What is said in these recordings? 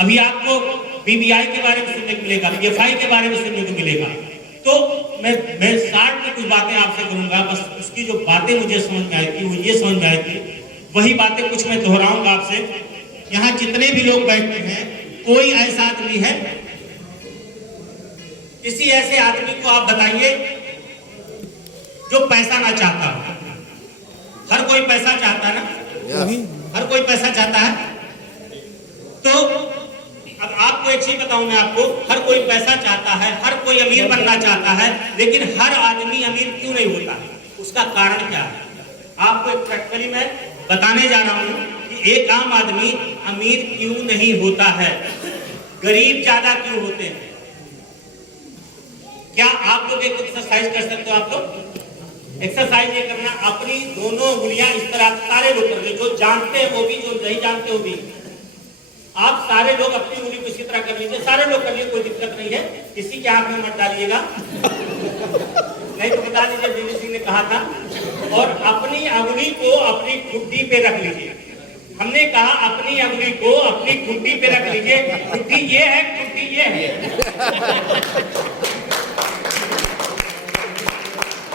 अभी आपको BBI के बारे में सुनने को मिलेगा, PFI के बारे में सुनने को मिलेगा। तो मैं शार्ट में कुछ बातें आपसे करूंगा, बस उसकी जो बातें मुझे समझ में आई थी वो ये समझ में आई थी, वही बातें कुछ मैं दोहराऊंगा आपसे। यहाँ जितने भी लोग बैठे हैं, कोई ऐसा आदमी है, किसी ऐसे आदमी को आप बताइए जो पैसा ना चाहता हो। हर कोई पैसा चाहता है ना, हर कोई पैसा चाहता है। तो अब आपको एक चीज बताऊं मैं आपको, हर कोई पैसा चाहता है, हर कोई अमीर बनना चाहता है, लेकिन हर आदमी अमीर क्यों नहीं होता? उसका कारण क्या है? आपको एक प्रैक्टिकली मैं बताने जा रहा हूं कि एक आम आदमी अमीर क्यों नहीं होता है, गरीब ज्यादा क्यों होते हैं। क्या आप लोग एक एक्सरसाइज कर सकते हो? आप लोग एक्सरसाइज ये करना, अपनी दोनों उंगलियां इस तरह सारे लोग कर, जो जानते हैं वो भी, जो नहीं जानते वो भी, आप सारे लोग अपनी उंगली को इसी तरह कर लीजिए, सारे लोग कर लीजिए, कोई दिक्कत नहीं है, किसी के हाथ में मत डालिएगा, नहीं तो बता दीजिए बीबी सिंह ने कहा था। और अपनी अंगुली को अपनी ठुड्डी पे रख लीजिए। हमने कहा अपनी अंगुली को अपनी ठुड्डी पे रख लीजिए। ठुड्डी ये है, ठुड्डी ये है,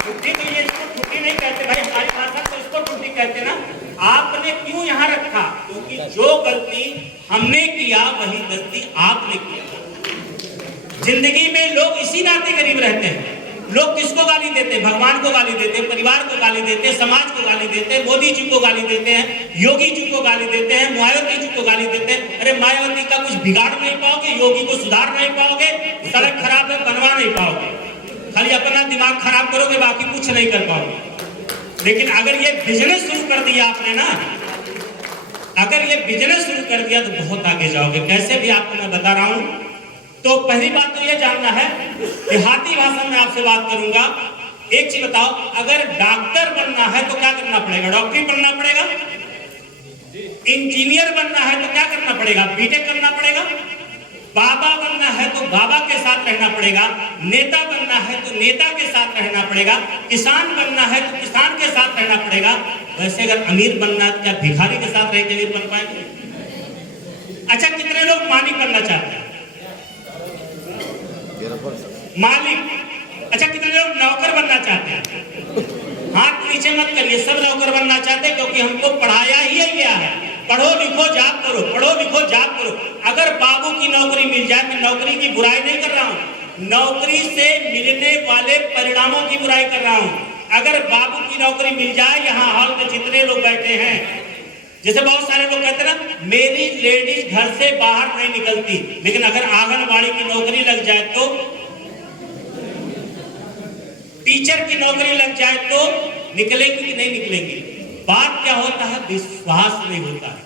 ठुड्डी तो ये, इसको ठुड्डी नहीं कहते भाई, हमारी भाषा तो इसको ठुड्डी कहते ना। आपने क्यों यहाँ रखा? क्योंकि जो गलती हमने किया वही गलती आपने किया। जिंदगी में लोग इसी नाते गरीब रहते हैं। लोग किसको गाली देते हैं? भगवान को गाली देते हैं, परिवार को गाली देते हैं, समाज को गाली देते हैं, मोदी जी को गाली देते हैं, योगी जी को गाली देते हैं, मायावती जी को गाली देते हैं। अरे मायावती का कुछ बिगाड़ नहीं पाओगे, योगी को सुधार नहीं पाओगे, सड़क खराब है बनवा नहीं पाओगे, खाली अपना दिमाग खराब करोगे, बाकी कुछ नहीं कर पाओगे। लेकिन अगर ये बिजनेस शुरू कर दिया आपने ना, अगर ये बिजनेस शुरू कर दिया तो बहुत आगे जाओगे। कैसे भी आपको मैं बता रहा हूं। तो पहली बात तो ये जानना है, देहाती भाषा में आपसे बात करूंगा। एक चीज बताओ, अगर डॉक्टर बनना है तो क्या करना पड़ेगा? डॉक्टरी बनना पड़ेगा। इंजीनियर बनना है तो क्या करना पड़ेगा? बीटेक करना पड़ेगा। बाबा बनना है तो बाबा के साथ रहना पड़ेगा। नेता बनना है तो नेता के साथ रहना पड़ेगा। किसान बनना है तो किसान के साथ रहना पड़ेगा। वैसे अगर अमीर बनना है, क्या भिखारी के साथ रह के अमीर बन पाएंगे? अच्छा, कितने लोग मालिक बनना चाहते हैं? मालिक। अच्छा, कितने लोग नौकर बनना चाहते हैं? हाथ नीचे मत करिए, सब नौकर बनना चाहते हैं, क्योंकि हमको पढ़ाया ही गया है, पढ़ो लिखो जाप करो, पढ़ो लिखो जाप करो। अगर बाबू की नौकरी मिल जाए, मैं नौकरी की बुराई नहीं कर रहा हूँ, नौकरी से मिलने वाले परिणामों की बुराई कर रहा हूँ। अगर बाबू की नौकरी मिल जाए, यहाँ हॉल में जितने लोग बैठे हैं, जैसे बहुत सारे लोग कहते हैं ना, मेरी लेडीज घर से बाहर नहीं निकलती, लेकिन अगर आंगनबाड़ी की नौकरी लग जाए तो, टीचर की नौकरी लग जाए तो निकलेंगी कि नहीं निकलेंगी? बात क्या होता है? विश्वास नहीं होता है,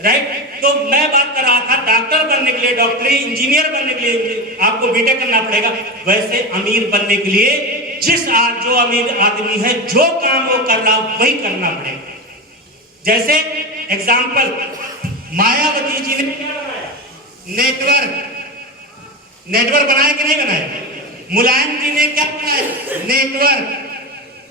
राइट? तो मैं बात कर रहा था, डॉक्टर बनने के लिए डॉक्टरी, इंजीनियर बनने के लिए आपको बीटेक करना पड़ेगा। वैसे अमीर बनने के लिए जो अमीर आदमी है, जो काम वो कर रहा वही करना पड़ेगा। जैसे एग्जाम्पल, मायावती जी ने क्या बनाया? नेटवर्क बनाया कि नहीं बनाया? मुलायम जी ने क्या बनाया? नेटवर्क।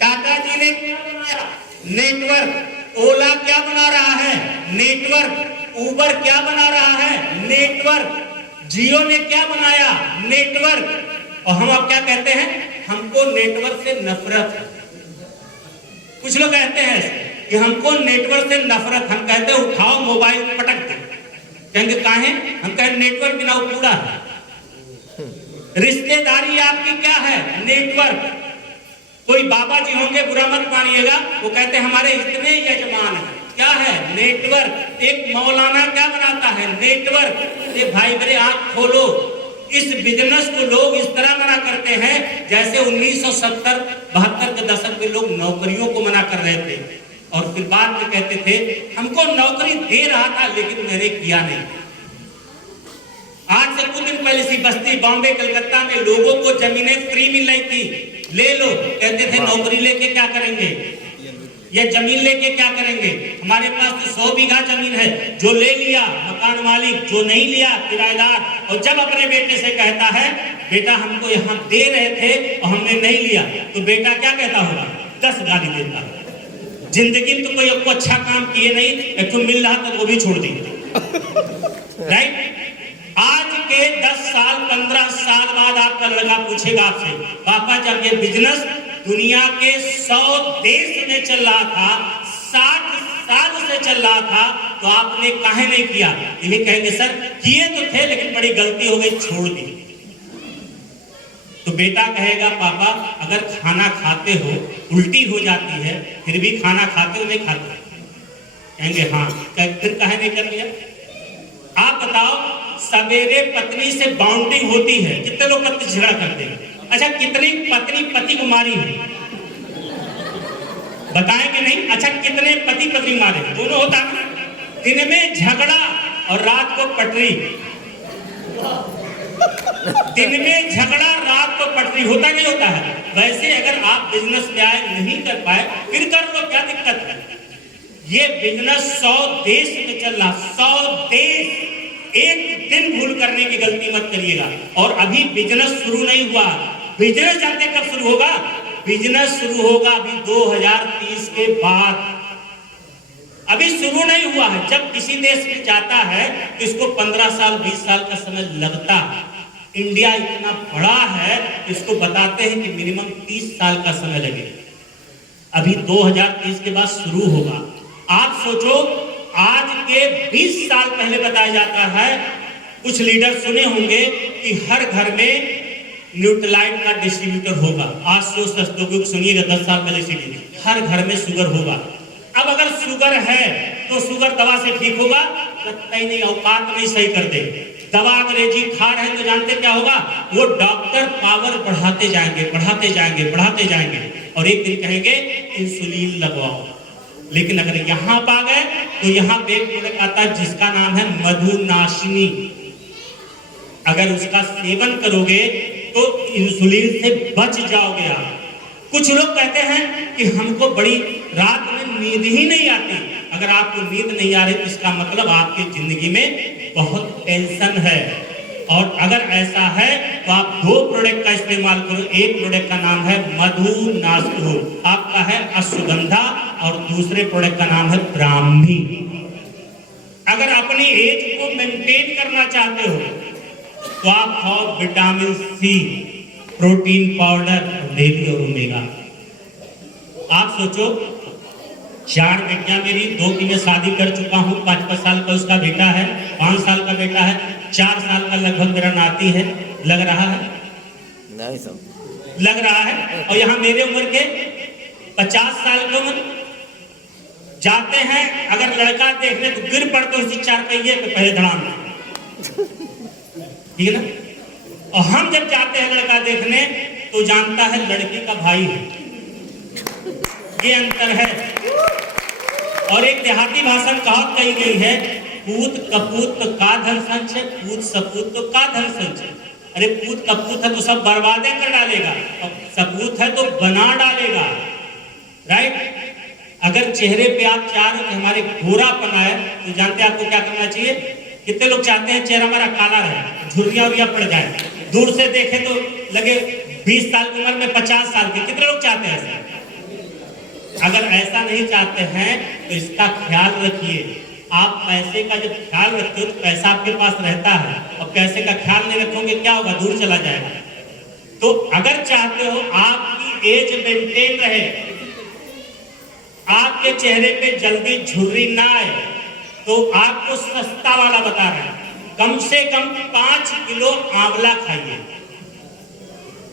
टाटा जी ने क्या बनाया? नेटवर्क। ओला क्या बना रहा है? नेटवर्क। उबर क्या बना रहा है? नेटवर्क। जियो ने क्या बनाया? नेटवर्क। और हम अब क्या कहते हैं? हमको नेटवर्क से नफरत है। कुछ लोग कहते हैं कि हमको नेटवर्क से नफरत। हम कहते हैं उठाओ मोबाइल पटक दे, कहेंगे काहे? हम कहें नेटवर्क बिना कूड़ा है। रिश्तेदारी आपकी क्या है? नेटवर्क। कोई बाबा जी होंगे, बुरा मत मानिएगा, वो कहते हैं हमारे इतने यजमान हैं, क्या है? नेटवर्क। एक मौलाना क्या बनाता है? नेटवर्क। ये भाई मेरे आंख खोलो, इस बिजनेस को लोग इस तरह मना करते हैं जैसे 1970-72 के दशक में लोग नौकरियों को मना कर रहे थे, और फिर बाद में कहते थे हमको नौकरी दे रहा था लेकिन मैंने किया नहीं। आज से कुछ दिन पहले सी बस्ती बॉम्बे कलकत्ता में लोगों को जमीनें फ्री मिल रही थी, ले लो, कहते थे नौकरी लेके क्या करेंगे, या जमीन लेके क्या करेंगे? हमारे पास तो 100 बीघा जमीन है, जो ले लिया मकान मालिक, जो नहीं लिया किराएदार। और जब अपने बेटे से कहता है बेटा हमको यहाँ दे रहे थे और हमने नहीं लिया, तो बेटा क्या कहता होगा? 10 गाली देता। जिंदगी में तो कोई आपको अच्छा काम किए नहीं, एक तो मिल रहा था वो भी छोड़ दी, राइट? साल बाद आपका लड़का पूछेगा आपसे, पापा जब ये बिजनेस दुनिया के 100 देश में चल रहा था, 60 साल से चल रहा था, तो आपने काहे नहीं किया? ये कहेंगे सर किए तो थे लेकिन बड़ी गलती हो गई, छोड़ दी। तो बेटा कहेगा पापा अगर खाना खाते हो उल्टी हो जाती है फिर भी खाना खाते हो नहीं खाते? कहेंगे हाँ। फिर काहे नहीं कर लिया? आप बताओ, सवेरे पत्नी से बाउंडिंग होती है, कितने लोग पति झगड़ा करते हैं? अच्छा कितनी पत्नी पति को मारी है? बताएंगे नहीं? अच्छा कितने पति पत्नी मारे? दोनों होता है, दिन में झगड़ा और रात को पटरी। दिन में झगड़ा रात को पटरी, होता नहीं होता है? वैसे अगर आप बिजनेस में आए नहीं कर पाए फिर कर लो, क्या दिक्कत है? ये बिजनेस 100 देश में चल रहा, 100 देश। एक दिन भूल करने की गलती मत करिएगा। और अभी बिजनेस शुरू नहीं हुआ। बिजनेस जानते कब शुरू होगा? बिजनेस शुरू होगा अभी 2030 के बाद, अभी शुरू नहीं हुआ है। जब किसी देश में जाता है तो इसको 15 साल 20 साल का समय लगता है। इंडिया इतना बड़ा है, इसको बताते हैं कि मिनिमम 30 साल का समय लगेगा। अभी 2030 के बाद शुरू होगा। आप सोचो, आज के 20 साल पहले बताया जाता है, कुछ लीडर सुने होंगे कि हर घर में न्यूट्रलाइट का डिस्ट्रीब्यूटर होगा। आज सोच सुनिएगा, 10 साल पहले से हर घर में शुगर होगा। अब अगर शुगर है तो शुगर दवा से ठीक होगा? कतई नहीं, औकात नहीं सही कर दे। दवा अंग्रेजी खा रहे हैं तो जानते क्या होगा? वो डॉक्टर पावर बढ़ाते जाएंगे, बढ़ाते जाएंगे, बढ़ाते जाएंगे और एक दिन कहेंगे इंसुलिन लगवाओ। लेकिन अगर यहाँ पा गए तो यहाँ पे एक प्रोडक्ट आता है जिसका नाम है मधुनाशिनी। अगर उसका सेवन करोगे तो इंसुलिन से बच जाओगे आप। कुछ लोग कहते हैं कि हमको बड़ी रात में नींद ही नहीं आती। अगर आपको नींद नहीं आ रही तो इसका मतलब आपकी जिंदगी में बहुत टेंशन है। और अगर ऐसा है तो आप 2 प्रोडक्ट का इस्तेमाल करो। एक प्रोडक्ट का नाम है मधुनाशिनी, आपका है अश्वगंधा, और दूसरे प्रोडक्ट का नाम है ब्राह्मी। अगर अपनी एज को मेंटेन करना चाहते हो तो आप खाओ vitamin C, protein powder, daily और ओमेगा। आप सोचो, 4 बेटियां मेरी, 2 की मैं शादी कर चुका हूँ, 5-5 साल का उसका बेटा है, 5 साल का बेटा है, 4 साल का लगभग मेरा नाती है। लग रहा है? नहीं सब लग रहा है। और यहाँ मेरे उम्र के 50 साल की उम्र जाते हैं, अगर लड़का देखने तो गिर पड़ते उसी 4 पहिए पे पहले धड़ाम, ठीक है ना? और हम जब जाते हैं लड़का देखने तो जानता है लड़की का भाई है। ये अंतर है। और एक देहाती भाषा में कहावत कही गई है, पूत कपूत तो का धन संच है, पूत सपूत तो का धन संच है। अरे पूत कपूत है तो सब बर्बादे कर डालेगा, और सपूत है तो बना डालेगा, राइट? अगर चेहरे पे आप चाह रहे हो कि हमारे गोरापन आए तो जानते हैं आपको क्या करना चाहिए? कितने लोग चाहते हैं चेहरा हमारा काला रहे, झुर्रियां उर्रियां पड़ जाए, दूर से देखे तो लगे 20 साल की उम्र में 50 साल के? कितने लोग चाहते हैं ऐसा? अगर ऐसा नहीं चाहते हैं तो इसका ख्याल रखिए। आप पैसे का जब ख्याल रखते हो तो पैसा आपके पास रहता है, और पैसे का ख्याल नहीं रखोगे क्या होगा? दूर चला जाएगा। तो अगर चाहते हो आपकी एज मेंटेन रहे, आपके चेहरे पे जल्दी झुर्री ना आए, तो आपको सस्ता वाला बता रहे हैं। कम से कम 5 किलो आंवला खाइए,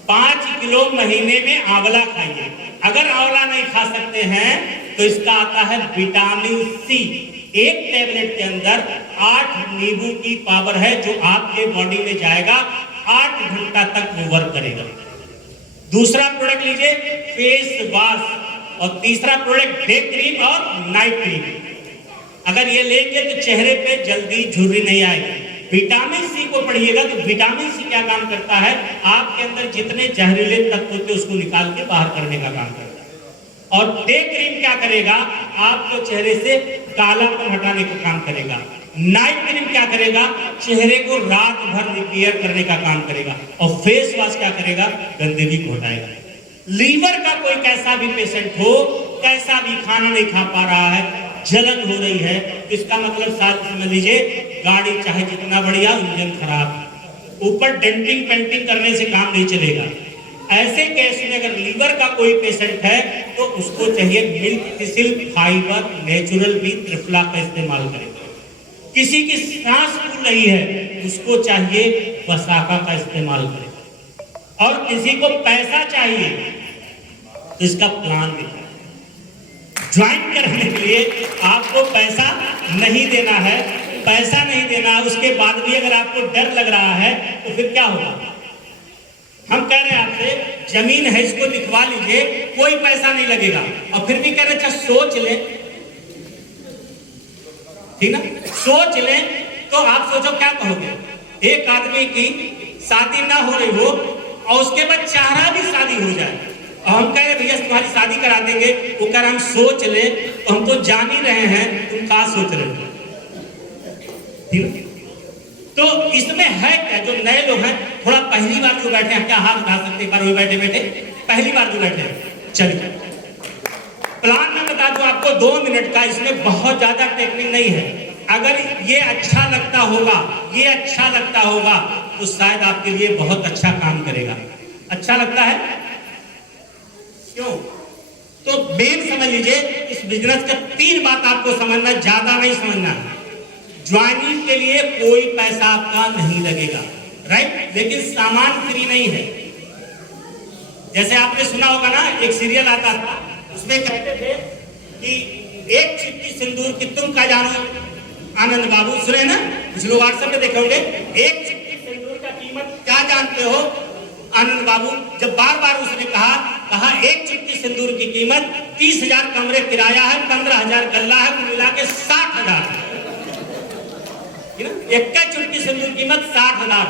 5 किलो महीने में आंवला खाइए। अगर आंवला नहीं खा सकते हैं तो इसका आता है विटामिन सी। एक टेबलेट के अंदर 8 नींबू की पावर है, जो आपके बॉडी में जाएगा, 8 घंटा तक वो वर्क करेगा। दूसरा प्रोडक्ट लीजिए फेस वॉश, और तीसरा प्रोडक्ट डे क्रीम और नाइट क्रीम। अगर ये लेंगे तो चेहरे पे जल्दी झुर्री नहीं आएगी। विटामिन सी को पढ़िएगा तो विटामिन सी क्या काम करता है? आपके अंदर जितने जहरीले तत्व होते हैं उसको निकाल के बाहर करने का काम करता है। और डे क्रीम क्या करेगा? आपको चेहरे से कालापन हटाने का काम करेगा। नाइट क्रीम क्या करेगा? चेहरे को रात भर रिपेयर करने का काम करेगा। और फेस वॉश क्या करेगा? गंदगी को हटाएगा। लीवर का कोई कैसा भी पेशेंट हो, कैसा भी खाना नहीं खा पा रहा है, जलन हो रही है, इसका मतलब साथ समझ लीजिए गाड़ी चाहे जितना बढ़िया, इंजन खराब, ऊपर डेंटिंग पेंटिंग करने से काम नहीं चलेगा। ऐसे केस में अगर लीवर का कोई पेशेंट है तो उसको चाहिए मिल्क थिसिल फाइबर नेचुरल बी त्रिफला का इस्तेमाल करें। किसी की सांस फूल रही है उसको चाहिए वसाका का इस्तेमाल करें। और किसी को पैसा चाहिए तो इसका प्लान दिखाएं। ज्वाइन करने के लिए आपको पैसा नहीं देना है, पैसा नहीं देना है। उसके बाद भी अगर आपको डर लग रहा है तो फिर क्या होगा? हम कह रहे हैं आपसे जमीन है इसको लिखवा लीजिए, कोई पैसा नहीं लगेगा, और फिर भी कह रहे अच्छा सोच ले, ठीक ना? सोच ले तो आप सोचो क्या कहोगे? एक आदमी की शादी ना हो रही हो और उसके बाद चाह रहा भी शादी हो जाए, और हम कह रहे भैया तुम्हारी शादी करा देंगे, वो कह रहा हम सोच ले, तो हम तो जान ही रहे हैं तुम क्या सोच रहे हो, ठीक? तो इसमें है क्या? जो नए लोग हैं थोड़ा पहली बार जो बैठे हैं, क्या हाथ उठा सकते एक बार वही बैठे बैठे पहली बार जो बैठे हैं, चलिए प्लान में बता दूं आपको 2 मिनट का, इसमें बहुत ज्यादा टेक्निक नहीं है। अगर ये अच्छा लगता होगा, ये अच्छा लगता होगा तो शायद आपके लिए बहुत अच्छा काम करेगा। अच्छा लगता है क्यों? तो मेन समझ लीजिए इस बिजनेस का 3 बात आपको समझना, ज्यादा नहीं समझना। ज्वाइनिंग के लिए कोई पैसा आपका नहीं लगेगा, राइट? लेकिन सामान फ्री नहीं है। जैसे आपने सुना होगा ना, एक सीरियल आता था, उसमें कहते थे कि एक चिट्ठी सिंदूर की तुम क्या जानो, आनंद बाबू सुने ना, कुछ लोग व्हाट्सएप में देखे होंगे, एक चिट्ठी सिंदूर का कीमत क्या जानते हो आनंद बाबू? जब बार बार उसने कहा एक चिट्ठी सिंदूर की कीमत 30,000 कमरे किराया है, 15,000 गल्ला है, कुल मिला के 60,000 है। एक का चुटकी सिंदूर कीमत 60,000।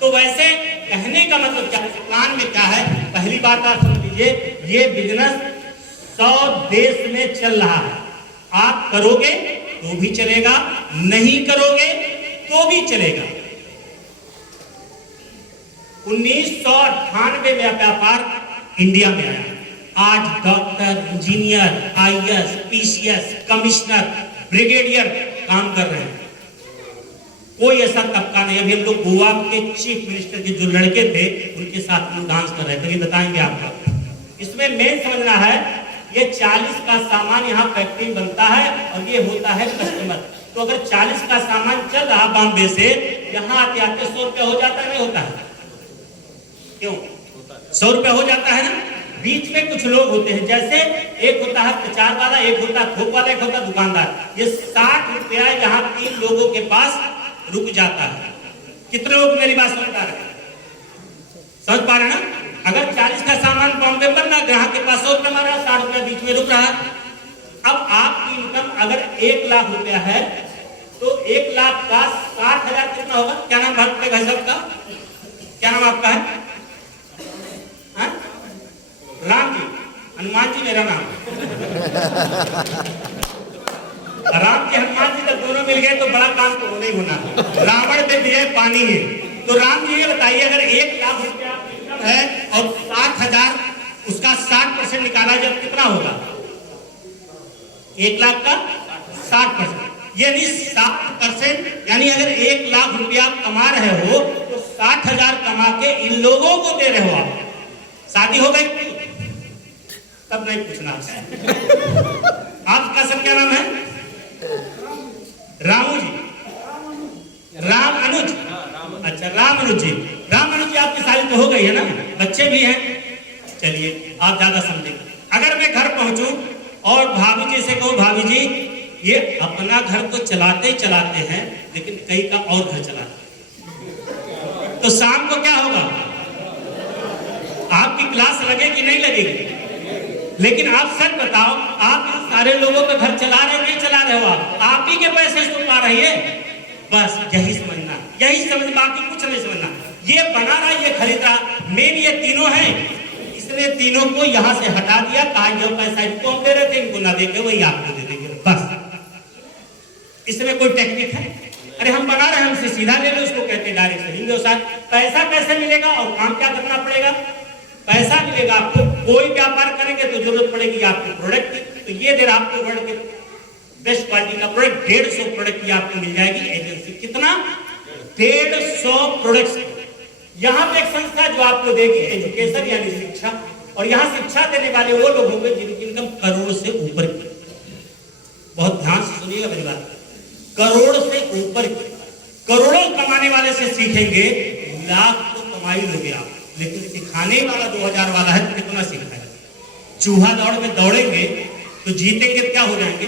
तो वैसे कहने का मतलब क्या है, प्लान में क्या है? पहली बात आप समझ लीजिए, ये बिजनेस 100 देश में चल रहा है। आप करोगे तो भी चलेगा, नहीं करोगे तो भी चलेगा। 1998 में व्यापार इंडिया में आया। आज doctor, engineer, IAS, PCS, commissioner, brigadier काम कर रहे हैं। कोई ऐसा तबका नहीं। अभी हम लोग गोवा के चीफ मिनिस्टर के जो लड़के थे उनके साथ हम डांस कर रहे थे, ये बताएंगे आपको। इसमें मेन समझना है, ये 40 का सामान यहाँ फैक्ट्री में बनता है और ये होता है कस्टमर। तो अगर 40 का सामान चल रहा बॉम्बे से, यहाँ आते आते 100 रुपया हो जाता नहीं होता है? क्यों 100 रुपया हो जाता है ना? बीच में कुछ लोग होते हैं, जैसे एक होता है प्रचार वाला, एक होता है थोक वाला, एक होता है दुकानदार। ये 60 रुपया यहाँ 3 लोगों के पास रुक जाता है। कितने लोग मेरी बात समझ पा रहे हैं? समझ पा रहे हैं ना? अगर 40 का सामान बॉम्बे पर ना, ग्राहक के पास 100 रुपया मारा, 60 रुपया बीच में रुक रहा है। अब आपकी इनकम अगर 1 लाख रुपया है तो 1 लाख का 60,000 कितना होगा? क्या नाम भाई भाई साहब का? क्या नाम आपका है? राम जी, हनुमान जी मेरा नाम। राम जी हनुमान जी तक दोनों मिल गए तो बड़ा काम तो नहीं होना। रावण पे विजय पानी है। तो राम जी ये बताइए, अगर 1 लाख रुपया इनकम है और 60,000 उसका 60% निकाला जब कितना होगा? 1 लाख का 60%, यानी 60%, यानी अगर 1 लाख रुपया कमा रहे हो तो 60,000 कमा के इन लोगों को दे रहे हो आप। शादी हो गई? तब नहीं पूछना। आपका सब क्या नाम है? रामू जी, राम अनुज। अच्छा राम अनुज जी, राम अनुज जी आपकी शादी तो हो गई है ना, बच्चे भी हैं। चलिए आप ज्यादा समझेंगे। अगर मैं घर पहुंचूं और भाभी जी से कहूं, भाभी जी ये अपना घर तो चलाते ही चलाते हैं लेकिन कई का और घर चलाते हैं, तो शाम को क्या होगा? आपकी क्लास लगेगी नहीं लगेगी? लेकिन आप सच बताओ, आप इन सारे लोगों का घर चला रहे नहीं चला रहे हो? आप ही के पैसे से पा रही है। बस यही समझना, यही समझ, बाकी कुछ नहीं समझना। ये बना रहा, ये खरीद रहा, मेन ये तीनों हैं, इसलिए तीनों को यहाँ से हटा दिया। कहा जो पैसा इनको हम दे रहे थे, इनको ना देके वही आपको दे देंगे, बस। इसमें कोई टेक्निक है? अरे हम बना रहे हैं, हमसे सीधा ले लो, उसको कहते हैं डायरेक्ट सेलिंग व्यवसाय। पैसा कैसे मिलेगा और काम क्या करना पड़ेगा? पैसा मिलेगा आपको, कोई व्यापार करेंगे तो जरूरत पड़ेगी आपको प्रोडक्ट की। तो ये देर आपको वर्ल्ड के बेस्ट क्वालिटी का प्रोडक्ट 150 प्रोडक्ट की आपको मिल जाएगी एजेंसी। कितना? 150 प्रोडक्ट्स। यहाँ पे एक संस्था जो आपको देगी एजुकेशन यानी शिक्षा, और यहाँ शिक्षा देने वाले वो लोग होंगे जिनकी इनकम करोड़ से ऊपर की। बहुत ध्यान से सुनिएगा मेरी बात, करोड़ से ऊपर की। करोड़ों कमाने वाले से सीखेंगे, लाख तो कमाई लोगे आप, लेकिन सिखाने वाला 2000 वाला है तो कितना सिखाएगा? चूहा दौड़ में दौड़ेंगे तो जीतेंगे, क्या हो जाएंगे?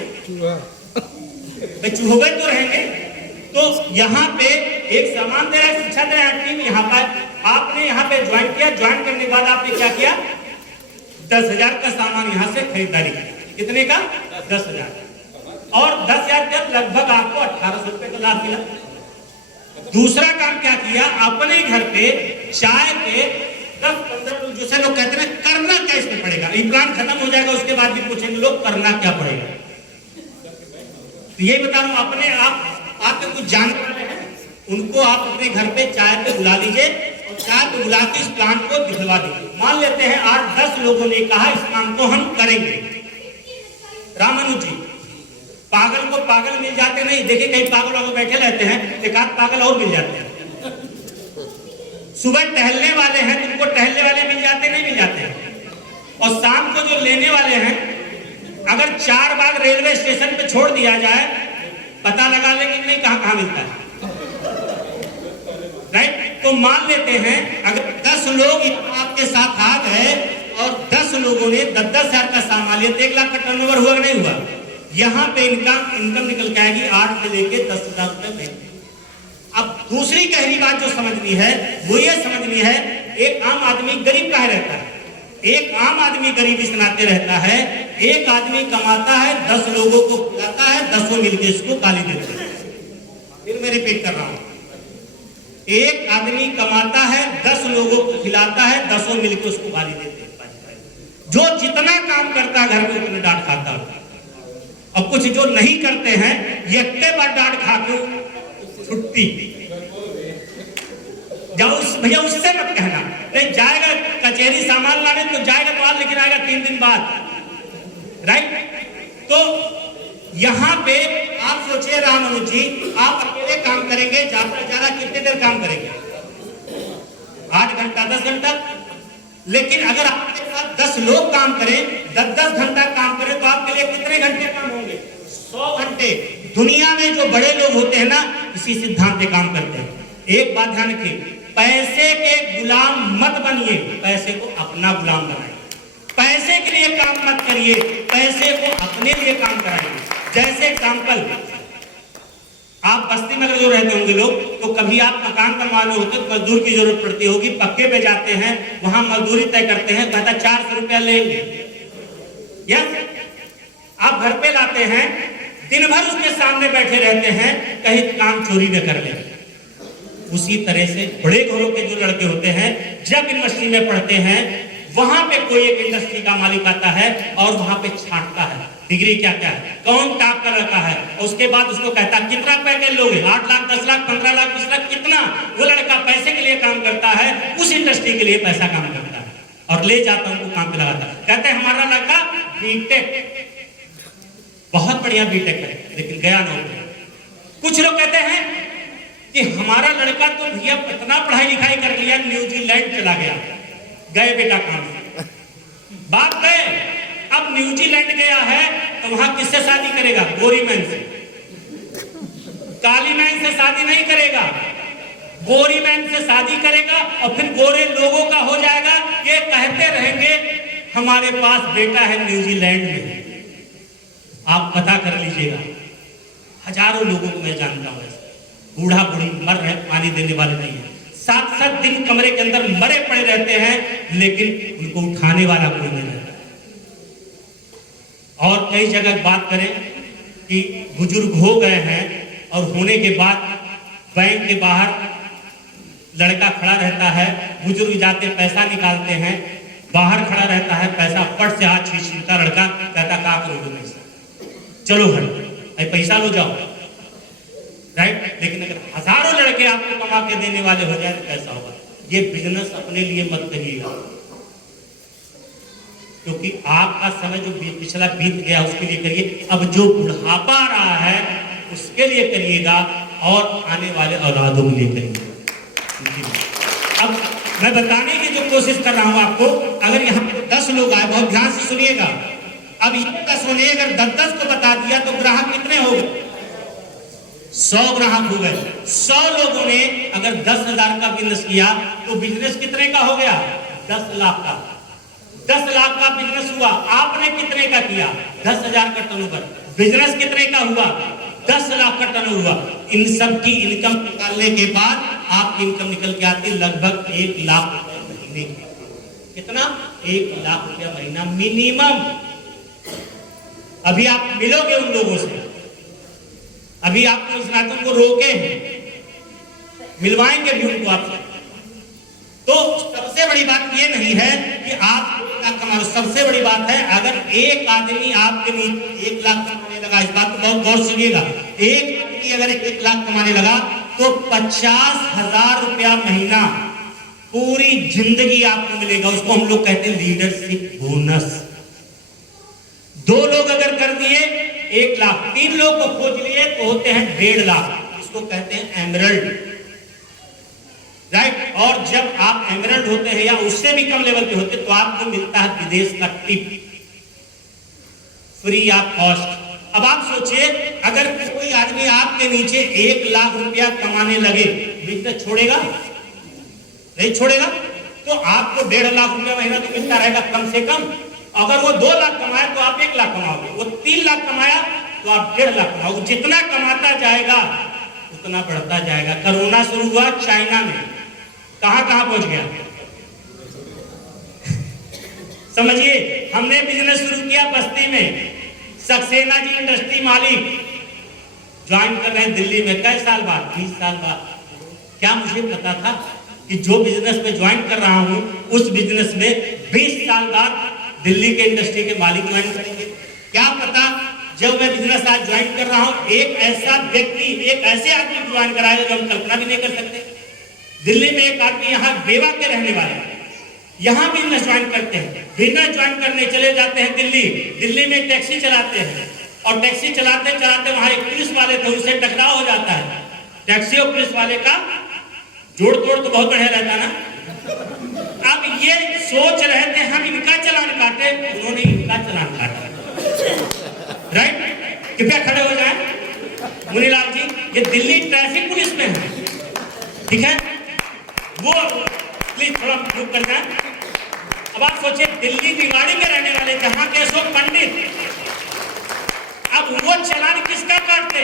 चूहे तो रहेंगे। तो यहाँ पे एक सामान दे रहा है, शिक्षा दे रहा है टीम। यहाँ पर आपने यहाँ पे ज्वाइन किया, ज्वाइन करने के बाद आपने क्या किया? 10,000 का सामान यहाँ से खरीदारी किया। कितने का? 10,000। और 10,000 के लगभग आपको 1800 रुपए का लाभ मिला। दूसरा काम क्या किया? अपने घर पे चाय पे 10-15 लोग, जैसे लोग कहते हैं करना क्या इसमें पड़ेगा, ये प्लान खत्म हो जाएगा उसके बाद भी पूछेंगे लोग करना क्या पड़ेगा। तो ये बता रहा हूं, अपने आपके कुछ जानने वाले हैं उनको आप अपने घर पे चाय पे बुला लीजिए और चाय पे बुला के इस प्लान को दिखवा दीजिए। मान लेते हैं 8-10 लोगों ने कहा इस काम को हम करेंगे। रामानुज जी, पागल को पागल मिल जाते नहीं, देखिए कहीं पागल वागल बैठे रहते हैं, एक आध पागल और मिल जाते हैं। सुबह टहलने वाले हैं, तुमको टहलने वाले मिल जाते नहीं मिल जाते हैं। और शाम को जो लेने वाले हैं, अगर 4 बार रेलवे स्टेशन पे छोड़ दिया जाए, पता लगा लेंगे नहीं कहां कहां मिलता है, राइट? तो मान लेते हैं अगर 10 लोग आपके साथ आ गए और 10 लोगों ने 10-10 हजार का सामान लिया, 1 लाख का टर्नओवर हुआ नहीं हुआ? यहाँ पे इनकम निकल के आएगी 8 से लेके 10,000 रुपए में। अब दूसरी गहरी बात जो समझनी है वो ये समझनी है, एक आम आदमी गरीब काहे रहता है? एक आम आदमी गरीब इस नाते रहता है, एक आदमी कमाता है, 10 लोगों को खिलाता है, 10 मिलकर इसको गाली देते हैं। फिर मैं रिपीट कर रहा हूं, एक आदमी कमाता है, 10 लोगों को खिलाता है, 10 मिलकर उसको गाली देते हैं। जो जितना काम करता है घर में उतना डांट खाता है, और कुछ जो नहीं करते हैं ये एक बार डांट खा के छुट्टी। जाओ भैया उससे मत कहना, नहीं जाएगा कचहरी सामान लाने तो जाएगा तो आज, लेकिन आएगा 3 दिन बाद, राइट? तो यहाँ पे आप सोचिए रामानुज जी, आप अकेले काम करेंगे, ज्यादा कितने देर काम करेंगे? 8 घंटा 10 घंटा। लेकिन अगर आपके साथ 10 लोग काम करें, 10-10 घंटा काम करें, तो आपके लिए कितने घंटे काम होंगे? 100 घंटे। दुनिया में जो बड़े लोग होते हैं ना, इसी सिद्धांत पे काम करते हैं। एक बात ध्यान रखिए, पैसे के गुलाम मत बनिए, पैसे को अपना गुलाम बनाइए। पैसे के लिए काम मत करिए, पैसे को अपने लिए काम कराइए। जैसे एग्जाम्पल, आप बस्ती में अगर जो रहते होंगे लोग, तो कभी आप मकान बनवाने होते तो मजदूर की जरूरत पड़ती होगी, पक्के पे जाते हैं, वहां मजदूरी तय करते हैं, कहता 400 रुपया लेंगे। यस, आप घर पे लाते हैं, दिन भर उसके सामने बैठे रहते हैं, कहीं काम चोरी न कर ले। उसी तरह से बड़े घरों के जो लड़के होते हैं, जब यूनिवर्सिटी में पढ़ते हैं, वहां पे कोई एक इंडस्ट्री का मालिक आता है और वहां पे छांटता है डिग्री क्या क्या है, कौन टॉप का लड़का है, उसके बाद उसको कहता है कितना पैकेज लोगे, 8 लाख 10 लाख 15 लाख 20 लाख कितना। वो लड़का पैसे के लिए काम करता है, उस इंडस्ट्री के लिए पैसा काम करता है और ले जाता उनको काम पे लगाता है। कहते हैं हमारा लड़का बीटेक, बहुत बढ़िया बीटेक है, लेकिन गया नौकरी। कुछ लोग कहते हैं कि हमारा लड़का तो भैया इतना पढ़ाई लिखाई कर लिया, न्यूजीलैंड चला गया, गए बेटा काम से, बात गए। अब न्यूजीलैंड गया है तो वहां किससे शादी करेगा? गोरी मैन से, काली मैन से शादी नहीं करेगा, गोरी मैन से शादी करेगा और फिर गोरे लोगों का हो जाएगा। ये कहते रहेंगे हमारे पास बेटा है न्यूजीलैंड में। आप पता कर लीजिएगा, हजारों लोगों को मैं जानता हूं, बूढ़ा बूढ़ी मर रहे, पानी देने वाले नहीं है, 7-7 दिन कमरे के अंदर मरे पड़े रहते हैं, लेकिन उनको उठाने वाला कोई नहीं रहता। और कई जगह बात करें कि बुजुर्ग हो गए हैं और होने के बाद बैंक के बाहर लड़का खड़ा रहता है, बुजुर्ग जाते पैसा निकालते हैं, बाहर खड़ा रहता है, पैसा फट से हाथ छीनता लड़का, कहता क्या करोगे पैसा, चलो हट पैसा लो जाओ, राइट? लेकिन अगर हजारों लड़के आपको कमा के देने वाले हो जाए तो कैसा होगा? ये बिजनेस अपने लिए मत करिएगा, क्योंकि आपका समय जो पिछला बीत गया उसके लिए करिए। अब जो बुढ़ापा आ रहा है उसके लिए करिएगा, और आने वाले औलादों के लिए करेंगे। अब मैं बताने की जो कोशिश कर रहा हूं आपको, अगर यहाँ पे 10 लोग आए, बहुत ध्यान से सुनिएगा, अब ये 10 ने अगर 10-10 को बता दिया तो ग्राहक कितने हो गए? 100 ग्राहक हो गए। 100 लोगों ने अगर 10,000 का बिजनेस किया तो बिजनेस कितने का हो गया? 10 लाख का। 10 लाख का बिजनेस हुआ। आपने कितने का किया? 10,000 का टर्नओवर। बिजनेस कितने का हुआ? 10 लाख का टर्नओवर हुआ। इन सब की इनकम निकालने के बाद आपकी इनकम निकल के आती लगभग 1 लाख रुपए महीने की। कितना? 1 लाख रुपया महीना मिनिमम। अभी आप मिलोगे उन लोगों से, अभी आपको इस नाटक को रोके हैं, मिलवाएंगे भी उनको आपसे। तो सबसे बड़ी बात ये नहीं है कि आप कमाओ, सबसे बड़ी बात है अगर एक आदमी आपके नीचे 1 लाख कमाने लगा, इस बात को बहुत गौर सुनिएगा, एक आदमी अगर 1 लाख कमाने लगा तो 50,000 रुपया महीना पूरी जिंदगी आपको मिलेगा। उसको हम लोग कहते हैं लीडरशिप बोनस। 2 लोग अगर कर दिए 1 लाख, 3 लोग को खोज लिए तो होते हैं 1.5 लाख। इसको कहते हैं एमरल्ड, राइट। और जब आप एमरल्ड होते हैं या उससे भी कम लेवल के होते तो आपको मिलता है विदेश का टिप, फ्री ऑफ कॉस्ट। अब आप सोचिए अगर कोई आदमी आपके नीचे 1 लाख रुपया कमाने लगे, बिजनेस छोड़ेगा? नहीं छोड़ेगा। तो आपको 1.5 लाख रुपया महीना तो मिलता रहेगा कम से कम। अगर वो 2 लाख कमाए तो आप 1 लाख कमाओगे, वो 3 लाख कमाया तो आप 1.5 लाख कमाओगे। जितना कमाता जाएगा उतना बढ़ता जाएगा। कोरोना शुरू हुआ चाइना में, कहां कहां पहुंच गया समझिए। हमने बिजनेस शुरू किया बस्ती में, सक्सेना जी इंडस्ट्री मालिक ज्वाइन कर रहे हैं दिल्ली में। कई साल बाद? 20 साल बाद। क्या मुझे पता था कि जो बिजनेस में ज्वाइन कर रहा हूं उस बिजनेस में 20 साल बाद दिल्ली के इंडस्ट्री के मालिक ज्वाइन करेंगे? क्या पता जब मैं बिजनेस आज ज्वाइन कर रहा हूं एक ऐसा व्यक्ति, एक ऐसे आदमी ज्वाइन कराएगा जो हम कल्पना भी नहीं कर सकते। दिल्ली में एक आदमी यहाँ बेवा के रहने वाले यहाँ बिजनेस ज्वाइन करते हैं, बिजनेस ज्वाइन करने चले जाते हैं दिल्ली। दिल्ली में टैक्सी चलाते हैं और टैक्सी चलाते चलाते वहां एक पुलिस वाले थे, उससे टकराव हो जाता है। टैक्सी और पुलिस वाले का जोड़ तोड़ तो बहुत बढ़िया रहता ना। अब ये सोच रहे थे हम इनका चालान काटे, उन्होंने इनका चालान काटा, राइट। कृपया खड़े हो जाए मुनीलाल जी, ये दिल्ली ट्रैफिक पुलिस में है, ठीक है। वो प्लीज थोड़ा रुक कर जाए। अब आप सोचिए दिल्ली निवाड़ी के रहने वाले, जहां के अशोक पंडित, अब वो चालान किसका काटते?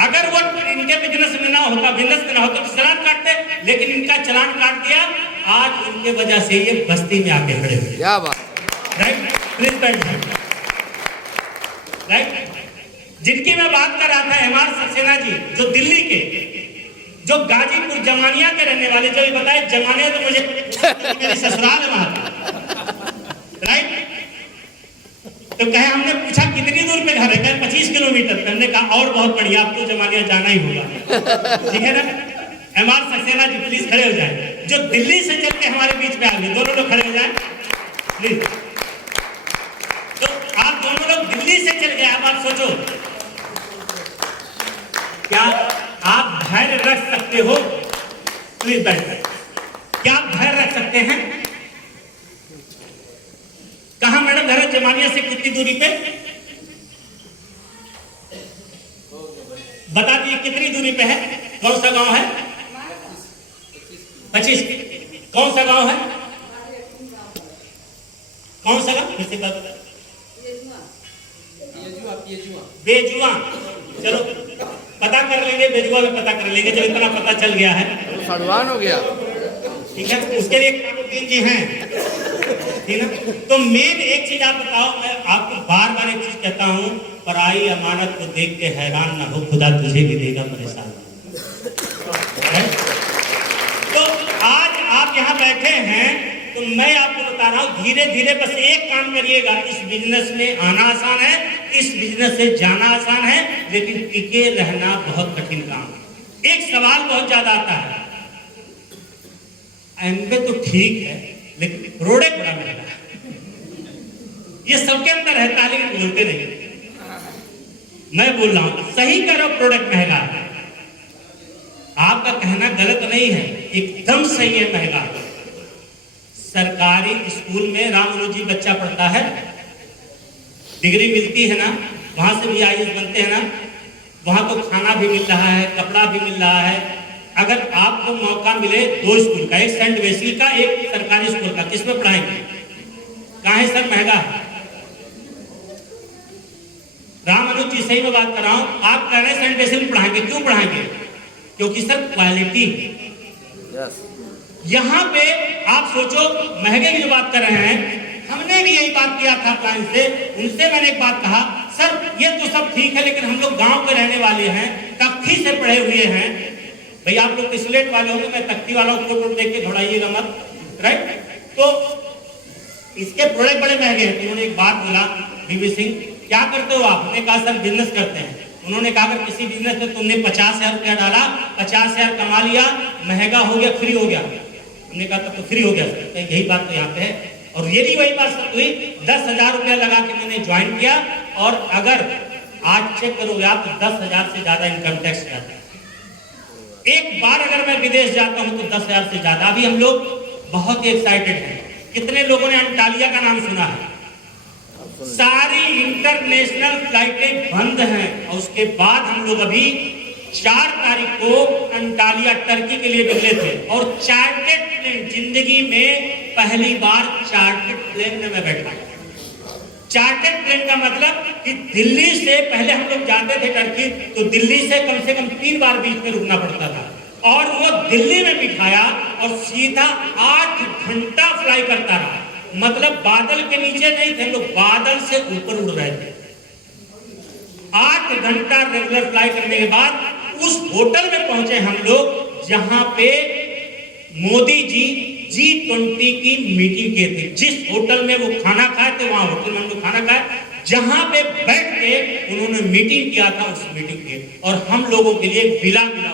अगर वो इनके बिजनेस में ना होता, बिजनेस में ना होता तो चालान काटते, लेकिन इनका चालान काट दिया। आज इनके वजह से ये बस्ती में आके खड़े हुए। क्या बात, राइट। प्लीज बैठ जाइए, राइट। जिनकी मैं बात कर रहा था एमआर सक्सेना जी, जो दिल्ली के, जो गाजीपुर जमानिया के रहने वाले, जो ये बताए जमानिया तो मुझे मेरी ससुराल है वहां, राइट। तो कहे, हमने पूछा कितनी दूर पे घर है? कहे 25 किलोमीटर। हमने कहा और बहुत बढ़िया, आपको जमानिया जाना ही होगा, ठीक है ना। एमआर सक्सेना जी प्लीज खड़े हो जाए, जो दिल्ली से चल के हमारे बीच में आ गए। दोनों लोग खड़े हो जाए प्लीज। तो आप दोनों लोग दिल्ली से चल गए। अब आप सोचो क्या आप धैर्य रख सकते हो? प्लीज बैठिए। क्या आप धैर्य रख सकते हैं? कहां मैडम घर है? जमानिया से कितनी दूरी पे? बता दिए कितनी दूरी पे है? कौन सा गांव है? 25। कौन सा गांव है? कौन सा गांव? किसी बात बता। बेजुआ। चलो पता कर लेंगे, बेजुआ में पता कर लेंगे, जब इतना पता चल गया है। सड़वान हो गया, ठीक है। उसके लिए कानून जी हैं, ठीक है। तो मेन एक चीज आप बताओ, मैं आपको बार बार एक चीज कहता हूं, पराई अमानत को देख के हैरान ना हो, खुदा तुझे भी देगा परेशान। तो आज आप यहाँ बैठे हैं तो मैं आपको बता रहा हूं, धीरे धीरे बस एक काम करिएगा। इस बिजनेस में आना आसान है, इस बिजनेस से जाना आसान है, लेकिन टिके रहना बहुत कठिन काम है। एक सवाल बहुत ज्यादा आता है, एमबे तो ठीक है लेकिन प्रोडक्ट बड़ा महंगा है। ये सबके अंदर रहता है लेकिन बोलते नहीं। मैं बोल रहा हूं सही करो, प्रोडक्ट महंगा है, आपका कहना गलत नहीं है, एकदम सही है महंगा। सरकारी स्कूल में राममनोहर जी बच्चा पढ़ता है, डिग्री मिलती है ना, वहां से भी आईएएस बनते हैं ना, वहां तो खाना भी मिल रहा है, कपड़ा भी मिल रहा है। अगर आपको मौका मिले दो स्कूल का, एक सेंट वेसिल का, एक सरकारी स्कूल का, किसमें पढ़ाएंगे? कहाँ है सर महंगा? राममनोहर जी सही में बात कर रहा हूं, आप कह रहे हैं सेंट वेसिल में पढ़ाएंगे, क्यों पढ़ाएंगे? क्योंकि सर क्वालिटी। यहां पे आप सोचो महंगे की जो बात कर रहे हैं, हमने भी यही बात किया था क्लाइंट से, उनसे मैंने एक बात कहा, सर ये तो सब ठीक है लेकिन हम लोग गांव के रहने वाले हैं, तख्ती से पढ़े हुए हैं, भाई आप लोग स्लेट वाले होंगे, मैं तख्ती वाला हूं, फोटो देख के घबराइएगा मत, राइट? तो इसके प्रोडक्ट बड़े महंगे हैं। उन्होंने एक बात बोला, बीबी सिंह क्या करते हो आप? हमने कहा सर बिजनेस करते हैं। उन्होंने कहा अगर किसी बिजनेस में तुमने 50,000 रुपया डाला, 50,000 कमा लिया, महंगा हो गया, फ्री हो गया। हमने कहा तब तो फ्री हो गया सर, यही बात तो यहाँ पे है। और यदि वही बात सर हुई, 10,000 रुपया लगा के मैंने ज्वाइन किया, और अगर आज चेक करोगे आप तो 10,000 से ज्यादा इनकम टैक्स जाता है। एक बार अगर मैं विदेश जाता हूं तो 10,000 से ज्यादा। अभी हम लोग बहुत ही एक्साइटेड हैं। कितने लोगों ने अंटालिया का नाम सुना है? सारी इंटरनेशनल फ्लाइटें बंद हैं, और उसके बाद हम लोग अभी 4 तारीख को अंटालिया टर्की के लिए निकले थे, और चार्टर्ड प्लेन, जिंदगी में पहली बार चार्टर्ड प्लेन में मैं बैठा। चार्टर्ड प्लेन का मतलब कि दिल्ली से पहले हम लोग जाते थे टर्की, तो दिल्ली से कम 3 बार बीच में रुकना पड़ता था, और वो दिल्ली में बिठाया और सीधा 8 घंटा फ्लाई करता रहा। मतलब बादल के नीचे नहीं थे लोग, बादल से ऊपर उड़ रहे थे। 8 घंटा रेगुलर फ्लाई करने के बाद उस होटल में पहुंचे हम लोग जहां पे मोदी जी G20 की मीटिंग किए थे। जिस होटल में वो खाना खाए थे, वहां होटल में हम लोग खाना खाए, जहां पे बैठ के उन्होंने मीटिंग किया था, उस मीटिंग के, और हम लोगों के लिए विला मिला।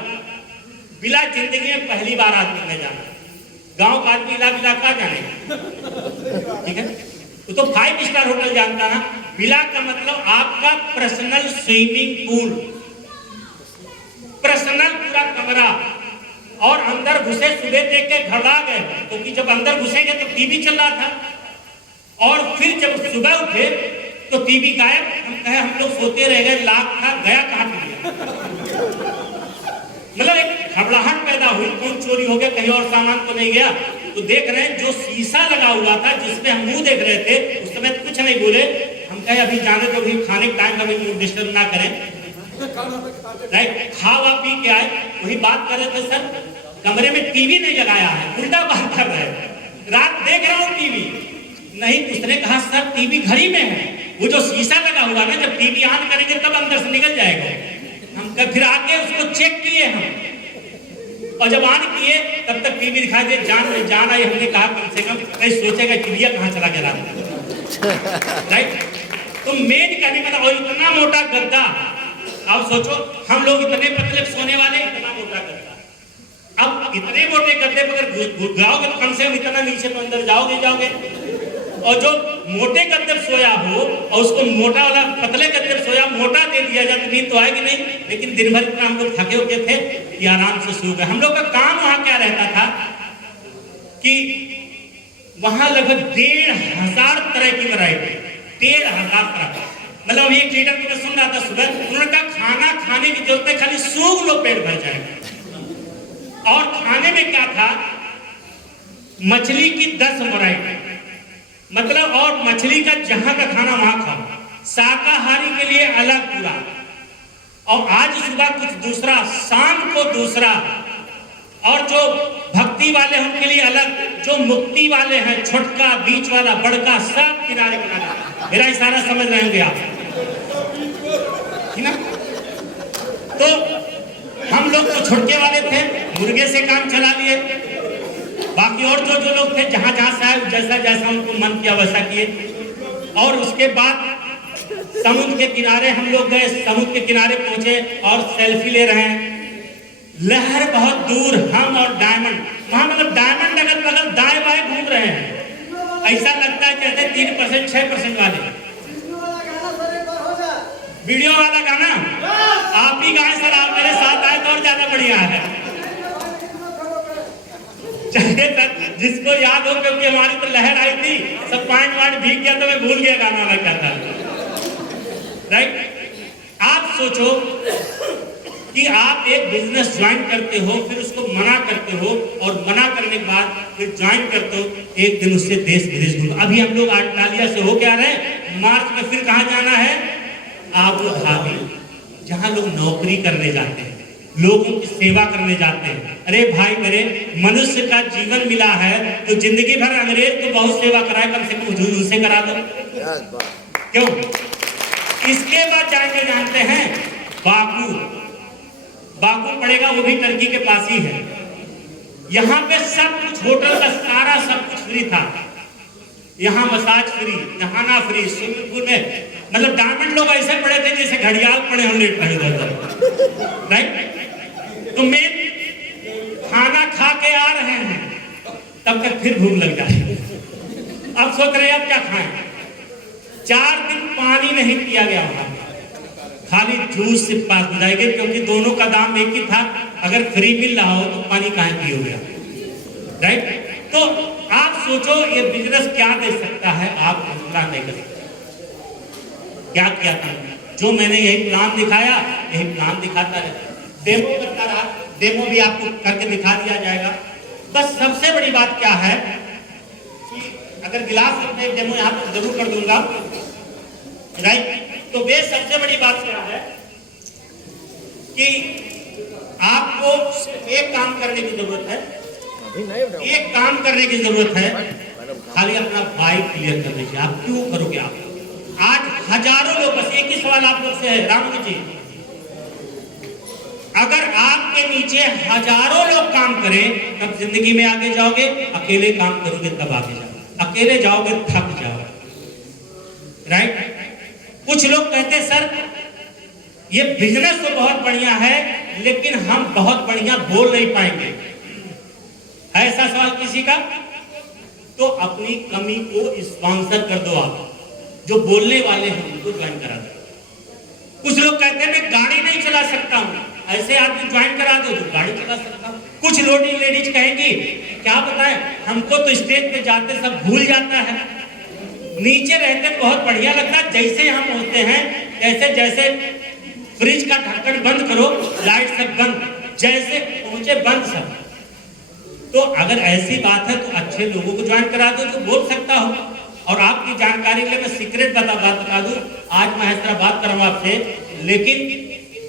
विला जिंदगी में पहली बार आदमी ने जाना, गांव का आदमी विला का जाने, ठीक है? तो 5 स्टार होटल जानता ना। विला का मतलब आपका पर्सनल स्विमिंग पूल, पर्सनल पूरा कमरा, और अंदर घुसे, सुबह देख के घबरा गए, क्योंकि जब अंदर घुसेंगे तो टीवी चल रहा था, और फिर जब सुबह उठे तो टीवी गायब। हम कहे हम लोग सोते रह गए, लाख था गया कहां टीवी? मतलब एक घबराहट पैदा हुई, कौन चोरी हो गया, कहीं और सामान तो नहीं गया। तो देख रहे हैं जो शीशा लगा हुआ था, जिसमें हम मुंह देख रहे थे, उस समय कुछ नहीं बोले। हम कहे अभी जाने तो, अभी खाने के टाइम अभी मुंह डिस्टर्ब ना करें, राइट? खावा पी के आए, वही बात कर रहे थे सर, कमरे में टीवी नहीं लगाया है, उल्टा बात कर रहे हैं, रात देख रहा हूँ टीवी नहीं। उसने कहा सर टीवी घड़ी में है, वो जो शीशा लगा हुआ ना, जब टीवी ऑन करेंगे तब अंदर से निकल जाएगा। हम फिर आके उसको चेक किए हम, और जब ऑन किए तब तक टीवी दिखाई दे, जान आई। हमने कहा कम से कम कहीं सोचेगा चिड़िया कहाँ चला गया रात, राइट? तो मेन कहने का मतलब, इतना मोटा गद्दा, आप सोचो हम लोग इतने पतले सोने वाले, इतना मोटा गद्दा। अब इतने मोटे गद्दे पर जाओगे तो कम से कम इतना नीचे तो अंदर जाओगे। और जो मोटे गद्दे पर सोया हो और उसको मोटा वाला पतले गद्दे पर सोया, मोटा दे दिया जाए तो नींद तो आएगी नहीं। लेकिन दिन भर इतना हम लोग थके होते थे कि आराम से सो गए। हम लोग का काम वहां क्या रहता था कि वहां लगभग 1,500 तरह की वैरायटी, 1,500 तरह। मतलब एक लीडर को मैं सुन रहा था सुबह, उन्होंने कहा खाना खाने की जरूरत है, खाली सूंघ लो पेट भर जाएगा। और खाने में क्या था, मछली की 10 वैरायटी, मतलब, और मछली का जहां का खाना वहां खाओ, शाकाहारी के लिए अलग पूरा, और आज सुबह कुछ दूसरा, शाम को दूसरा, और जो भक्ति वाले हैं उनके लिए अलग, जो मुक्ति वाले हैं छोटका, बीच वाला, बड़का, सब किनारे किनारे। मेरा इशारा समझ रहे होंगे आप, ठीक ना? तो हम लोग तो छोटके वाले थे, मुर्गे से काम चला लिए, बाकी और जो लोग थे जहां से जैसा उनको मन किया वैसा किए। और उसके बाद समुद्र के किनारे हम लोग गए, समुद्र के किनारे पहुंचे और सेल्फी ले रहे हैं। लहर बहुत दूर, हम और डायमंड, वहां मतलब डायमंड अगल बगल दाएं बाएं घूम रहे हैं। ऐसा लगता है जैसे 3% 6% वाले। वीडियो वाला गाना आप ही गाए सर, आप मेरे साथ आए तो और ज्यादा बढ़िया है। चलिए सर, जिसको याद हो, क्योंकि हमारी तो लहर आई थी, सब पॉइंट भीग गया तो मैं भूल गया गाना मैं क्या था। राइट, आप सोचो कि आप एक बिजनेस ज्वाइन करते हो, फिर उसको मना करते हो, और मना करने के बाद फिर ज्वाइन करते हो, एक दिन उससे देश विदेश घूम। अभी हम लोग आटालिया से हो क्या रहे, मार्च में फिर कहाँ जाना है, आबू धाबी, जहां लोग नौकरी करने जाते हैं, लोगों की सेवा करने जाते हैं। अरे भाई मेरे, मनुष्य का जीवन मिला है तो जिंदगी भर अंग्रेज तो बहुत सेवा कराए, कम से कम हुजूर उनसे करा दो। क्यों? इसके बाद जाएंगे, जानते हैं, बाकू। बाकू पड़ेगा, वो भी टर्की के पास ही है। यहाँ पे सब कुछ, होटल का सारा सब कुछ फ्री था। यहाँ मसाज फ्री, नहाना फ्री, स्विमिंग पूल में, मतलब डायमंड लोग ऐसे पड़े थे जैसे घड़ियाल पड़े हों लेट रहे थे। राइट, तो मैं खाना खा के आ रहे हैं, तब तक फिर भूख लग जाए। अब सोच रहे अब क्या खाएं। 4 दिन पानी नहीं पिया गया वहां, खाली जूस से पास हो जाएंगे, क्योंकि दोनों का दाम एक ही था। अगर फ्री मिल रहा हो तो पानी कहाँ पियोगे। राइट, तो आप सोचो ये बिजनेस क्या दे सकता है, आप प्लान नहीं कर सकते। क्या किया था, जो मैंने यही प्लान दिखाया, यही प्लान दिखाता है, डेमो करता रहा, डेमो भी आपको करके दिखा दिया जाएगा। बस सबसे बड़ी बात क्या है कि अगर गिलास अपने डेमो यहाँ पर जरूर कर दूंगा। राइट, तो वे सबसे बड़ी बात क्या है कि आपको एक काम करने की जरूरत है, एक काम करने की जरूरत है, खाली अपना बाइक क्लियर कर लीजिए। आप क्यों करोगे? आप आज हजारों लोग, बस एक ही सवाल आप लोग से है, राम जी, अगर आपके नीचे हजारों लोग काम करें तब जिंदगी में आगे जाओगे, अकेले काम करोगे तब आगे जाओगे, अकेले जाओगे थक जाओगे। राइट, कुछ लोग कहते सर ये बिजनेस तो बहुत बढ़िया है, लेकिन हम बहुत बढ़िया बोल नहीं पाएंगे। ऐसा सवाल किसी का? तो अपनी कमी को स्पॉन्सर कर दो। आप जो बोलने वाले हैं उनको ज्वाइन करा दो। कुछ लोग कहते हैं मैं गाड़ी नहीं चला सकता हूं, ऐसे आदमी ज्वाइन करा दो जो गाड़ी चला सकता हूं। कुछ लोडी लेडीज कहेंगी क्या बताएं, हमको तो स्टेज पे जाते सब भूल जाता है, नीचे रहते बहुत बढ़िया लगता है, जैसे हम होते हैं ऐसे, जैसे फ्रिज का ढक्कन बंद करो, लाइट सब बंद, जैसे पहुंचे बंद सब। तो अगर ऐसी बात है तो अच्छे लोगों को ज्वाइन करा दो जो बोल सकता हो। और आपकी जानकारी के लिए मैं सीक्रेट बात बता दूं, आज मैं इस तरह बात कर रहा हूं आपसे, लेकिन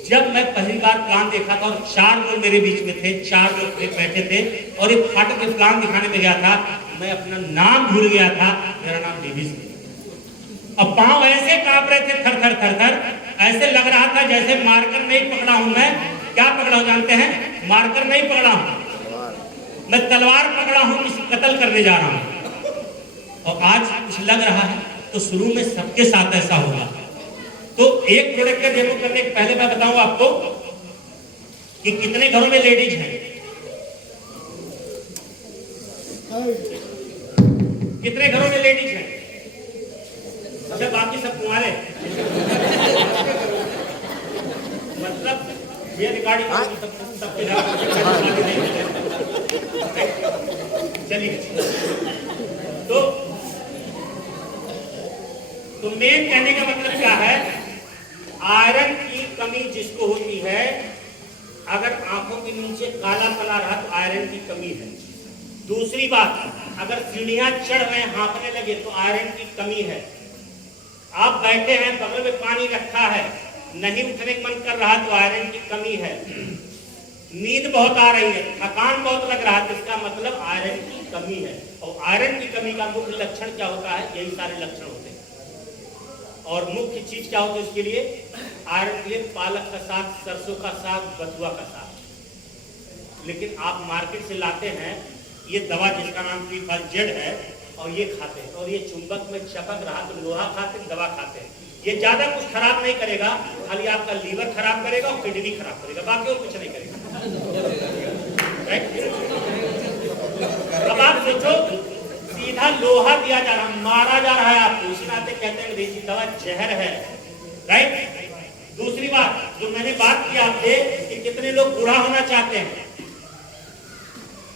जब मैं पहली बार प्लान देखा था और 4 लोग मेरे बीच में थे, 4 लोग बैठे थे और एक फाटक के प्लान दिखाने में गया था, मैं अपना नाम भूल गया था, मेरा नाम डीवीस। अब पांव ऐसे कांप रहे थे, थर थर थर थर, ऐसे लग रहा था जैसे मार्कर नहीं पकड़ा हूं मैं। क्या पकड़ा हूं जानते हैं? मार्कर नहीं पकड़ा हूं, मैं तलवार पकड़ा हूं, किसी कत्ल करने जा रहा हूं। और आज कुछ लग रहा है तो शुरू में सबके साथ ऐसा होगा। तो एक प्रोडक्ट का डेमो करने के पहले मैं बताऊं आपको कि कितने घरों में लेडीज हैं, कितने घरों में लेडीज हैं। अच्छा, बाकी सब कुंवारे, मतलब ये रिकॉर्डिंग चलिए। तो मेन कहने का मतलब क्या है, आयरन की कमी जिसको होती है, अगर आंखों के नीचे काला पला रहा तो आयरन की कमी है। दूसरी बात, अगर सीढ़ियां चढ़ रहे हाँफने लगे तो आयरन की कमी है। आप बैठे हैं, बगल में पानी रखा है, नहीं उठने का मन कर रहा तो आयरन की कमी है। नींद बहुत आ रही है, थकान बहुत लग रहा है, इसका मतलब आयरन की कमी है। और आयरन की कमी का मुख्य लक्षण क्या होता है? यही सारे लक्षण होते हैं। और मुख्य चीज क्या होती है इसके लिए? आयरन के लिए पालक का साग, सरसों का साग, बथुआ का साग। लेकिन आप मार्केट से लाते हैं ये दवा जिसका नाम P5Z है, और ये खाते हैं, और ये चुंबक में चपक रहा तो लोहा खाते हैं, दवा खाते हैं। ये ज्यादा कुछ खराब नहीं करेगा, खाली आपका लीवर खराब करेगा और किडनी खराब करेगा, बाकी और कुछ नहीं करेगा। अब आप सोचो, सीधा लोहा दिया जा रहा, मारा जा रहा है आपको, इसी नाते कहते हैं अंग्रेजी दवा जहर है। राइट, दूसरी बात जो मैंने बात की आपसे कि कितने लोग बूढ़ा होना चाहते हैं,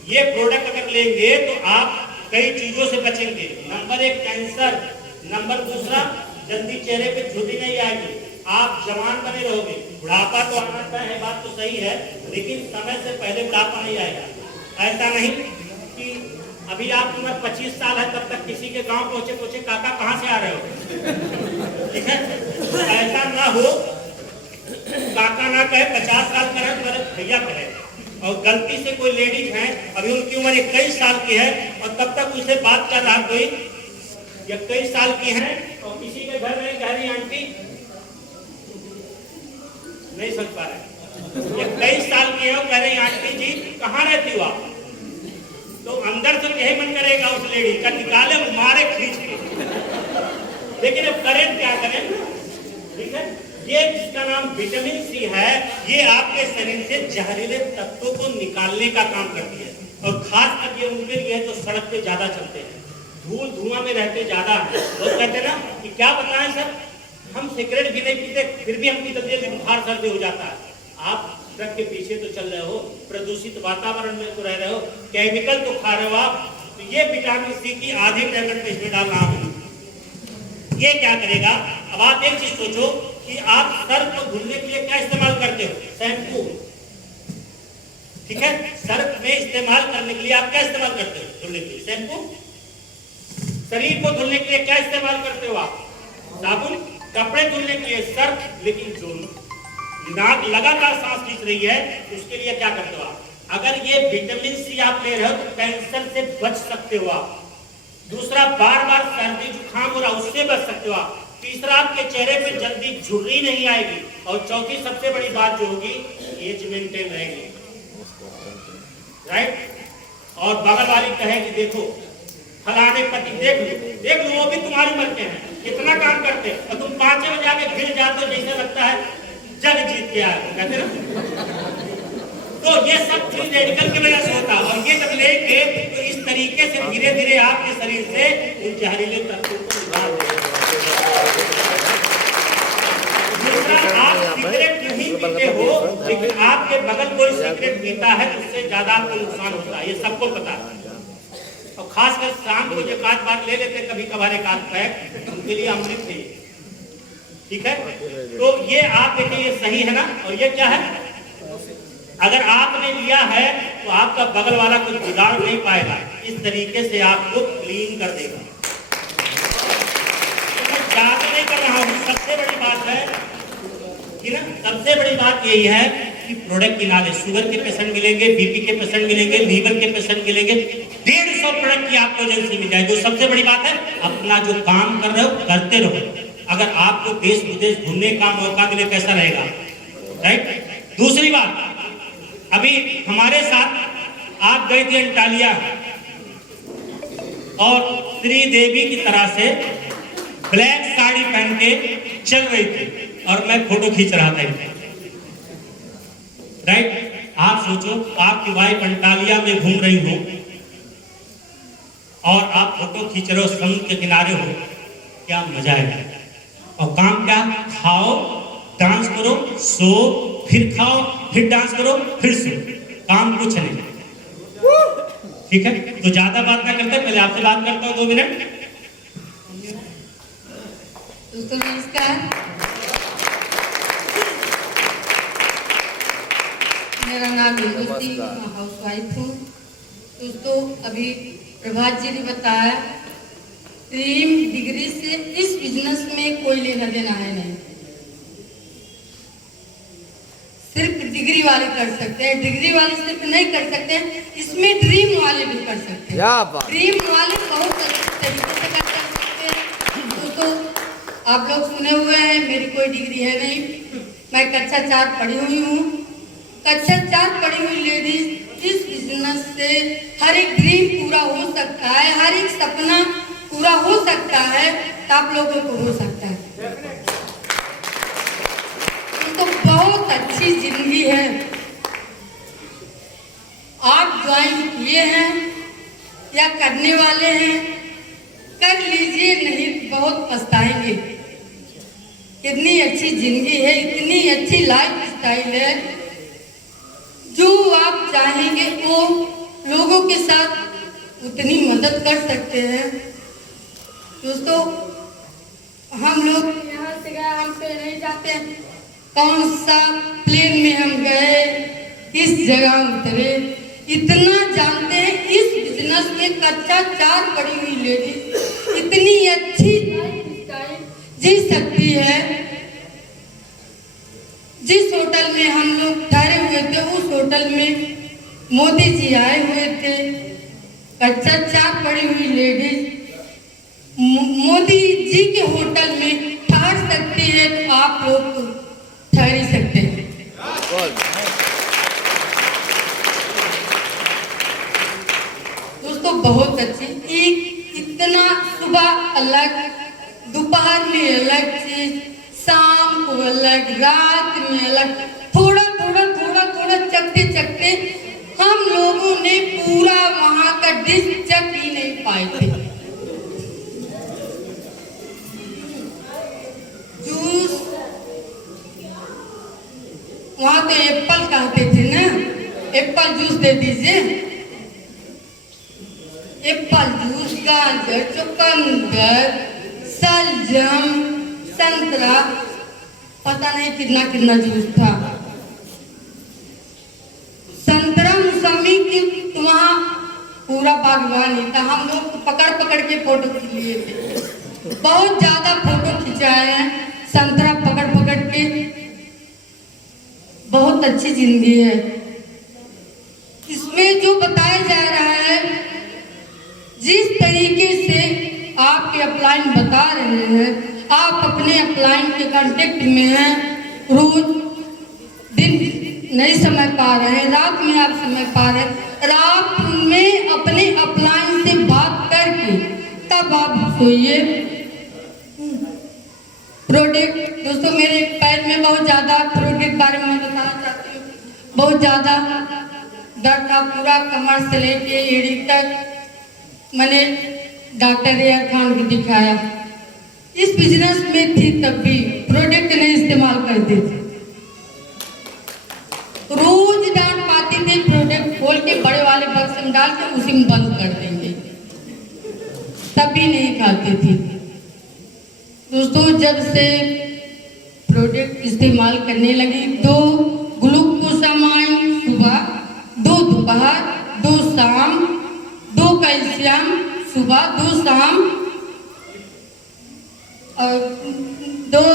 ये प्रोडक्ट अगर लेंगे तो आप कई चीजों से बचेंगे। नंबर 1 कैंसर, नंबर दूसरा जल्दी चेहरे पे झुर्री नहीं आएगी, आप जवान बने रहोगे। बुढ़ापा तो आना है, बात तो सही है, लेकिन समय से पहले बुढ़ापा नहीं आएगा। ऐसा नहीं कि अभी आप उम्र 25 साल है तब तक किसी के गांव पहुंचे काका कहां से आ रहे हो, ठीक है, ऐसा ना हो। काका ना कहे, 50 साल का है तो भैया कहे। और गलती से कोई लेडीज है, अभी उनकी उम्र 21 साल की है और तब तक उसे बात कर रहा कोई 21 साल की है और किसी के घर में कह रही आंटी, नहीं समझ पा रहे, 21 साल की है और कह रही आंटी जी कहाँ रहती हो आप, तो अंदर से यही मन करेगा उस लेडी का निकाले मारे खींच के, लेकिन अब करें क्या करें, ठीक है। ये जिसका नाम विटामिन सी है, ये आपके शरीर से जहरीले तत्वों को निकालने का काम करती है। और खास करके उनके लिए तो सड़क पे ज्यादा चलते हैं, धूल धुआं में रहते ज्यादा है। लोग कहते हैं ना कि क्या बताएं सर, हम सिगरेट भी नहीं पीते फिर भी हमकी तबीयत बुखार सर्दी हो जाता है। आप ट्रक के पीछे तो चल रहे हो, प्रदूषित वातावरण में तो रह रहे हो, केमिकल तो खा रहे हो आप, तो ये विटामिन सी की आधी टैबलेट इसमें डालना होगी। ये क्या करेगा, अब आप एक चीज सोचो कि आप सर को धुलने के लिए क्या इस्तेमाल करते हो, शैम्पू, ठीक है। सर में इस्तेमाल करने के लिए आप क्या इस्तेमाल करते हो, धुलने के लिए शैम्पू। शरीर को धुलने के लिए क्या इस्तेमाल करते हो आप, साबुन। कपड़े धुलने के लिए सर्फ। लेकिन जो नाक लगातार सांस खींच रही है उसके लिए क्या करते हो आप, अगर ये विटामिन सी आप ले रहे हो तो कैंसर से बच सकते हो आप। दूसरा, बार बार सर्दी जुकाम हो रहा उससे बच सकते हो आप। तीसरा, आपके चेहरे पे जल्दी झुर्री नहीं आएगी। और चौथी सबसे बड़ी बात जो होगी, एज मेंटेन रहेगी, राइट। और बगल वाली कहेगी देखो फलाने पति देख लो वो भी तुम्हारी उम्र के हैं, कितना काम करते हैं, और तुम 5 बजे आके गिर जाते हो जैसे लगता है जग जीत के आए, कहते ना। तो ये सब फ्री रेडिकल की वजह से होता है। और ये जब लेंगे तो इस तरीके से धीरे धीरे आपके शरीर से उन जहरीले तत्वों को निकाल देगा। आप सिगरेट नहीं पीते हो, लेकिन आपके बगल कोई सिगरेट पीता है तो उससे ज्यादा आपको नुकसान होता है, ये सबको पता है। और खासकर शाम को जो 5 बार ले लेते कभी कभार एक आध पैक, उनके लिए अमृत है, ठीक है। तो ये आप देखिए ये सही है ना। और ये क्या है, अगर आपने लिया है तो आपका बगल वाला कुछ बिगाड़ नहीं पाएगा, इस तरीके से आपको क्लीन कर देगा। तो मैं ज्यादा नहीं कर रहा हूँ, सबसे बड़ी बात है कि ना, सबसे बड़ी बात यही है कि प्रोडक्ट की नॉलेज। शुगर के पेशेंट मिलेंगे, बीपी के पेशेंट मिलेंगे, लीवर के पेशेंट मिलेंगे, 150 प्रोडक्ट की आपको एजेंसी मिल जाएगी। तो सबसे बड़ी बात है अपना जो काम कर रहे हो करते रहो। अगर आपको देश विदेश घूमने का मौका मिले कैसा रहेगा, राइट। दूसरी बात, अभी हमारे साथ आप गए थे अंटालिया और श्रीदेवी की तरह से ब्लैक साड़ी पहन के चल रही थी और मैं फोटो खींच रहा था, राइट। आप सोचो आपकी वाइफ अंटालिया में घूम रही हो और आप फोटो खींच रहे हो, समुद्र के किनारे हो, क्या मजा है। और काम क्या, खाओ डांस करो, सो फिर खाओ फिर डांस करो फिर सो, काम कुछ नहीं, ठीक है। तो ज्यादा बात ना करते, पहले आपसे बात करता हूँ 2 मिनट। दोस्तों नमस्कार, मेरा नाम विभूति, मैं हाउसवाइफ हूँ। दोस्तों अभी प्रभात जी ने बताया 3 डिग्री से इस बिजनेस में कोई लेना देना है नहीं, सिर्फ डिग्री वाले कर सकते हैं। डिग्री वाले सिर्फ नहीं कर सकते हैं, इसमें ड्रीम वाले भी कर सकते हैं। ड्रीम वाले बहुत अच्छे तरीके से कर सकते हैं। दोस्तों आप लोग सुने हुए हैं, मेरी कोई डिग्री है नहीं, मैं कक्षा 4 पढ़ी हुई हूँ। कक्षा 4 पढ़ी हुई लेडीज इस बिजनेस से हर एक ड्रीम पूरा हो सकता है, हर एक सपना पूरा हो सकता है, तो आप लोगों को हो सकता है। तो बहुत अच्छी जिंदगी है। आप ज्वाइन किए हैं या करने वाले हैं, कर लीजिए, नहीं बहुत पछताएंगे। कितनी अच्छी जिंदगी है, इतनी अच्छी लाइफ स्टाइल है, जो आप चाहेंगे वो लोगों के साथ उतनी मदद कर सकते हैं। दोस्तों, हम लोग यहाँ से गए, हम पे नहीं जाते, कौन सा प्लेन में हम गए, किस जगह उतरे, इतना जानते हैं। इस बिजनेस में कच्चा चार पड़ी हुई लेडीज इतनी अच्छी लाइफस्टाइल जी सकती है। जिस होटल में हम लोग ठहरे हुए थे, उस होटल में मोदी जी आए हुए थे। कच्चा चार पड़ी हुई लेडीज मोदी जी के होटल में ठहर सकती है, तो आप लोग तो ठहर ही सकते हैं। दोस्तों, बहुत अच्छी, एक इतना सुबह अलग, दोपहर में अलग चीज, शाम को अलग, रात में अलग, थोड़ा थोड़ा थोड़ा थोड़ा चखते चखते हम लोगों ने पूरा वहां का डिश चख ही नहीं पाए थे। जूस, वहां तो एप्पल कहते थे ना, एप्पल जूस दे दीजिए। एप्पल जूस, गाजर, चुकंदर, सलजम, संतरा, पता नहीं कितना कितना जूस था। संतरा मौसमी की तो वहाँ पूरा बागवानी था। हम लोग पकड़ पकड़ के फोटो खींच लिए थे, बहुत ज्यादा फोटो खिंचाए हैं संतरा पकड़ पकड़ के। बहुत अच्छी जिंदगी है। इसमें जो बताया जा रहा है, जिस तरीके से आपके अपलाइन बता रहे हैं, आप अपने अपलाइन के कांटेक्ट में हैं, रोज दिन नहीं समय पा रहे हैं, रात में आप समय पा रहे हैं, रात में अपने अपलाइन से बात करके तब आप सोइए। प्रोडक्ट, दोस्तों मेरे पैर में बहुत ज़्यादा प्रोडक्ट बारे में बताना चाहती हूँ। बहुत ज़्यादा दर्द था, पूरा कमर से लेके एड़ी तक। मैंने डॉक्टर रिया खान को दिखाया। इस बिजनेस में थी तब भी प्रोडक्ट नहीं इस्तेमाल करते थे, रोज डांट पाती थी। प्रोडक्ट खोल के बड़े वाले बक्से में डाल के उसी में बंद कर देंगे, तभी नहीं खाती थी। दोस्तों, जब से प्रोडक्ट इस्तेमाल करने लगी, 2 ग्लूकोसामाइन सुबह, 2 दोपहर, 2 शाम, 2 कैल्शियम सुबह, 2 शाम, और 2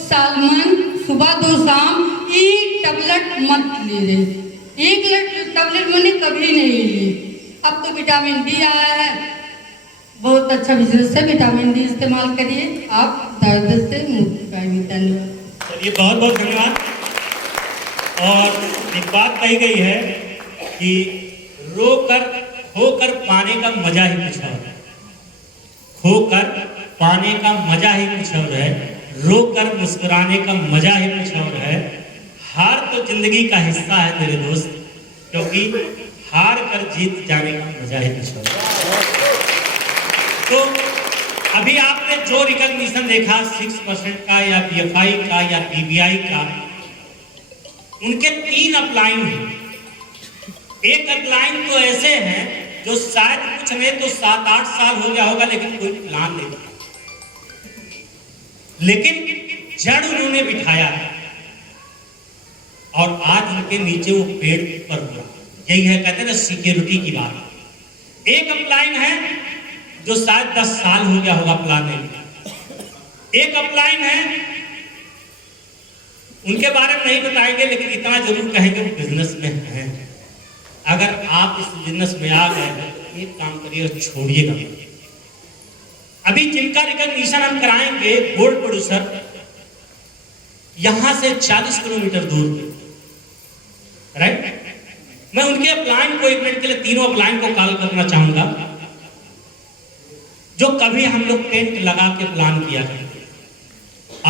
सालमन सुबह, 2 शाम। 1 टैबलेट मत ले रहे, 1 टैबलेट मैंने कभी नहीं ली। अब तो विटामिन डी आया है, बहुत अच्छा बिजनेस है। विटामिन डी इस्तेमाल करिए, आप दर्द से मुक्ति पाएंगे। धन्यवाद। चलिए, बहुत बहुत धन्यवाद। और एक बात कही गई है कि रोकर होकर पाने का मजा ही कुछ और है, खोकर पाने का मजा ही कुछ और है, रोकर मुस्कुराने का मजा ही कुछ और है। हार तो जिंदगी का हिस्सा है मेरे दोस्त, क्योंकि हार कर जीत जाने का मजा ही कुछ और है। तो अभी आपने जो रिकॉग्निशन देखा 6% का या BFI का या PBI का, उनके 3 अपलाइन हैं। एक अपलाइन तो ऐसे हैं जो शायद कुछ नहीं तो 7-8 साल हो गया होगा, लेकिन कोई प्लान नहीं था, लेकिन जड़ उन्होंने बिठाया है और आज उनके नीचे वो पेड़ पर हुआ। यही है, कहते हैं ना, सिक्योरिटी की बात। एक अपलाइन है जो शायद 10 साल हो गया होगा प्लान में। एक अपलाइन है, उनके बारे में नहीं बताएंगे, लेकिन इतना जरूर कहेंगे वो बिजनेस में हैं। अगर आप इस बिजनेस में आ गए हैं, एक काम करिए और छोड़िएगा। अभी जिनका रिकॉग्निशन हम कराएंगे, गोल्ड प्रोड्यूसर, यहां से 40 किलोमीटर दूर पे, राइट। मैं उनके अपलाइन को 1 मिनट के लिए, तीनों अपलाइन को कॉल करना चाहूंगा, जो कभी हम लोग टेंट लगा के प्लान किया करते।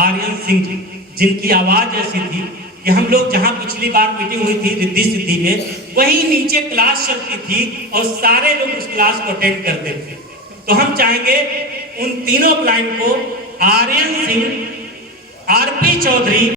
आर्यन सिंह जी, जिनकी आवाज ऐसी थी कि हम लोग जहां पिछली बार मीटिंग हुई थी रिद्धि सिद्धि में, वहीं नीचे क्लास चलती थी और सारे लोग उस क्लास को अटेंड करते थे। तो हम चाहेंगे उन तीनों क्लाइंट को, आर्यन सिंह, आरपी चौधरी